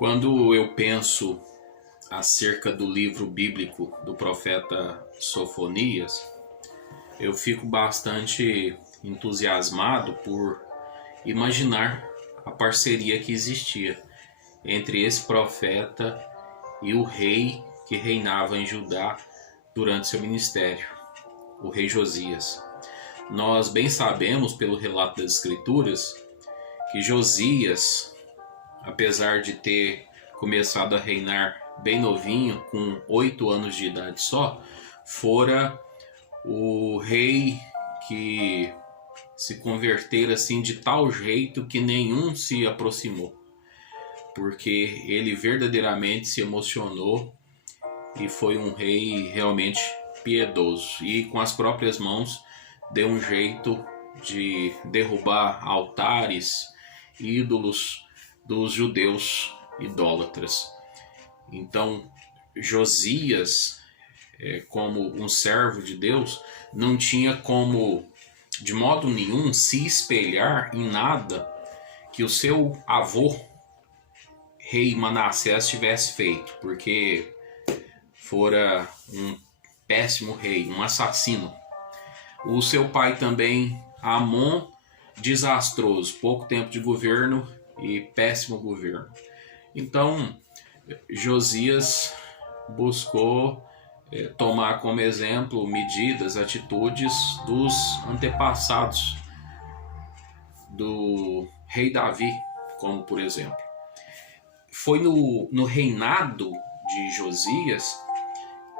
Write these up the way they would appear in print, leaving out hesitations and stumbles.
Quando eu penso acerca do livro bíblico do profeta Sofonias, eu fico bastante entusiasmado por imaginar a parceria que existia entre esse profeta e o rei que reinava em Judá durante seu ministério, o rei Josias. Nós bem sabemos, pelo relato das Escrituras, que Josias, apesar de ter começado a reinar bem novinho, com 8 anos de idade só, fora o rei que se convertera assim de tal jeito que nenhum se aproximou, porque ele verdadeiramente se emocionou e foi um rei realmente piedoso e com as próprias mãos deu um jeito de derrubar altares, ídolos dos judeus idólatras. Então Josias, como um servo de Deus, não tinha como de modo nenhum se espelhar em nada que o seu avô, rei Manassés, tivesse feito, porque fora um péssimo rei, um assassino. O seu pai também, Amon, desastroso, pouco tempo de governo e péssimo governo. Então Josias buscou tomar como exemplo medidas, atitudes dos antepassados do rei Davi, como por exemplo. Foi no reinado de Josias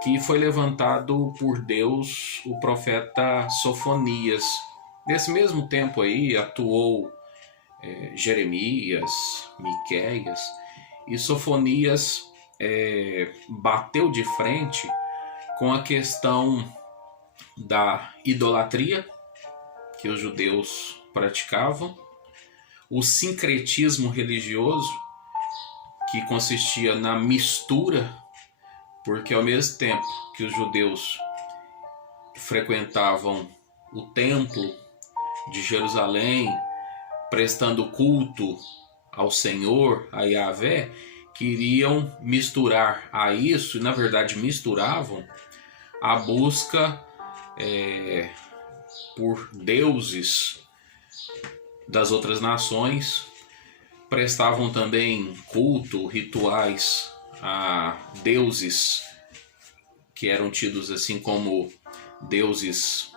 que foi levantado por Deus o profeta Sofonias. Nesse mesmo tempo aí atuou Jeremias, Miqueias, e Sofonias bateu de frente com a questão da idolatria que os judeus praticavam, o sincretismo religioso, que consistia na mistura, porque ao mesmo tempo que os judeus frequentavam o templo de Jerusalém, prestando culto ao Senhor, a Yahvé, queriam misturar a isso, e na verdade misturavam, a busca por deuses das outras nações, prestavam também culto, rituais a deuses que eram tidos assim como deuses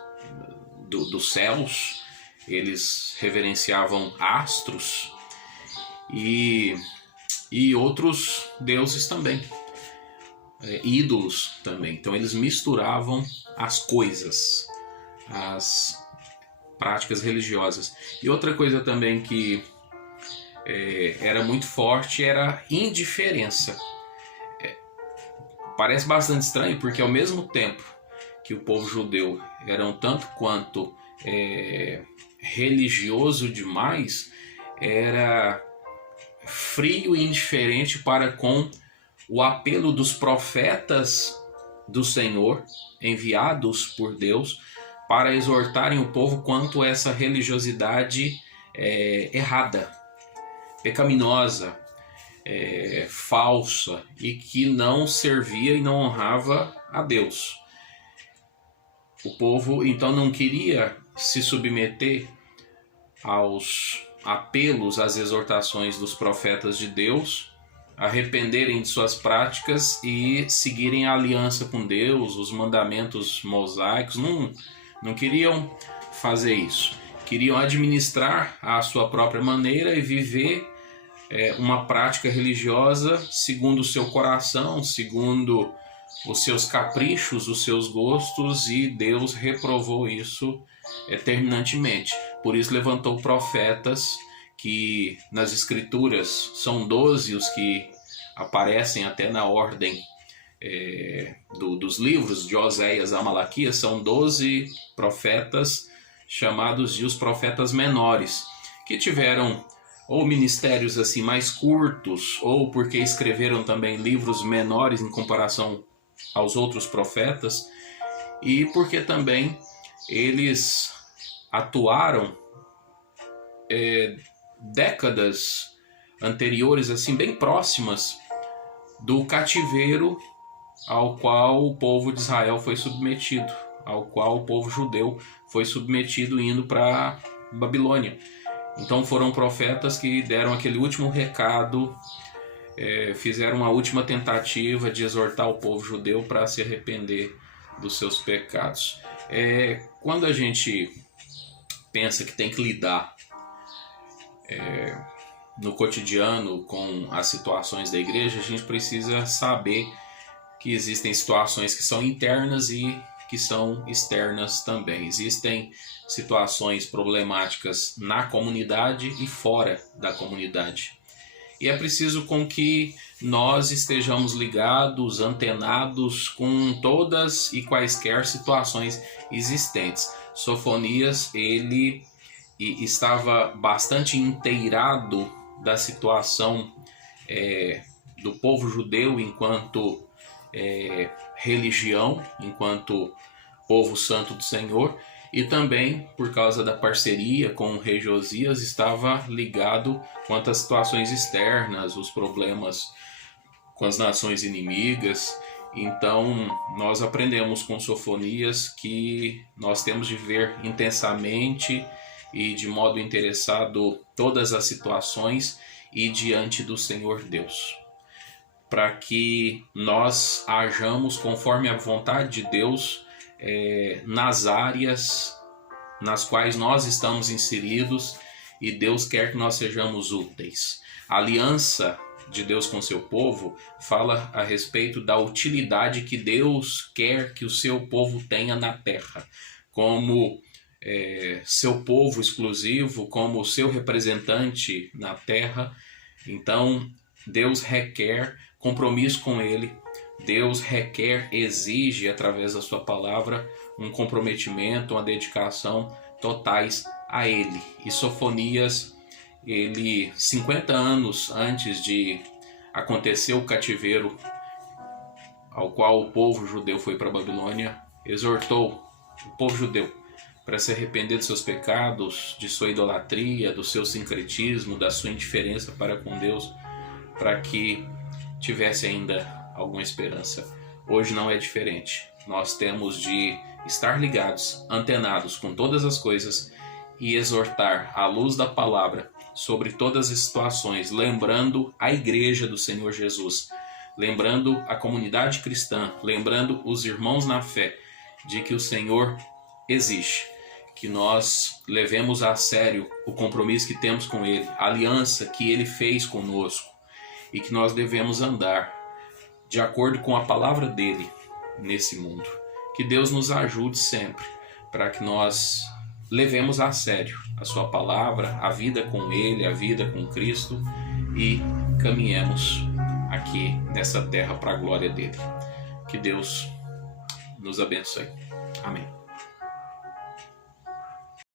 dos céus. Eles reverenciavam astros e outros deuses também, ídolos também. Então eles misturavam as coisas, as práticas religiosas. E outra coisa também que era muito forte era a indiferença. Parece bastante estranho, porque ao mesmo tempo que o povo judeu era um tanto quanto religioso demais, era frio e indiferente para com o apelo dos profetas do Senhor, enviados por Deus, para exortarem o povo quanto a essa religiosidade errada, pecaminosa, falsa, e que não servia e não honrava a Deus. O povo então não queria se submeter aos apelos, às exortações dos profetas de Deus, arrependerem de suas práticas e seguirem a aliança com Deus, os mandamentos mosaicos. Não queriam fazer isso. Queriam administrar a sua própria maneira e viver uma prática religiosa segundo o seu coração, segundo os seus caprichos, os seus gostos, e Deus reprovou isso terminantemente. Por isso levantou profetas, que nas escrituras são 12 os que aparecem até na ordem dos livros, de Oséias a Malaquias. São 12 profetas chamados de os profetas menores, que tiveram ou ministérios assim mais curtos, ou porque escreveram também livros menores em comparação aos outros profetas, e porque também eles atuaram décadas anteriores, assim, bem próximas do cativeiro ao qual o povo de Israel foi submetido, ao qual o povo judeu foi submetido indo para Babilônia. Então foram profetas que deram aquele último recado, fizeram uma última tentativa de exortar o povo judeu para se arrepender dos seus pecados. Quando a gente pensa que tem que lidar no cotidiano com as situações da igreja, a gente precisa saber que existem situações que são internas e que são externas também. Existem situações problemáticas na comunidade e fora da comunidade. E é preciso com que nós estejamos ligados, antenados com todas e quaisquer situações existentes. Sofonias, ele estava bastante inteirado da situação do povo judeu enquanto religião, enquanto povo santo do Senhor, e também por causa da parceria com o rei Josias estava ligado quanto às situações externas, os problemas com as nações inimigas. Então nós aprendemos com Sofonias que nós temos de ver intensamente e de modo interessado todas as situações e diante do Senhor Deus, para que nós hajamos conforme a vontade de Deus nas áreas nas quais nós estamos inseridos e Deus quer que nós sejamos úteis. A aliança de Deus com seu povo fala a respeito da utilidade que Deus quer que o seu povo tenha na terra, como seu povo exclusivo, como seu representante na terra. Então Deus requer compromisso com ele, Deus requer, exige através da sua palavra um comprometimento, uma dedicação totais a ele. E Sofonias, ele 50 anos antes de acontecer o cativeiro ao qual o povo judeu foi para a Babilônia, exortou o povo judeu para se arrepender dos seus pecados, de sua idolatria, do seu sincretismo, da sua indiferença para com Deus, para que tivesse ainda alguma esperança. Hoje não é diferente. Nós temos de estar ligados, antenados com todas as coisas e exortar à luz da palavra sobre todas as situações, lembrando a igreja do Senhor Jesus, lembrando a comunidade cristã, lembrando os irmãos na fé de que o Senhor existe, que nós levemos a sério o compromisso que temos com Ele, a aliança que Ele fez conosco, e que nós devemos andar de acordo com a palavra dEle nesse mundo. Que Deus nos ajude sempre para que nós levemos a sério a sua palavra, a vida com Ele, a vida com Cristo, e caminhemos aqui nessa terra para a glória dEle. Que Deus nos abençoe. Amém.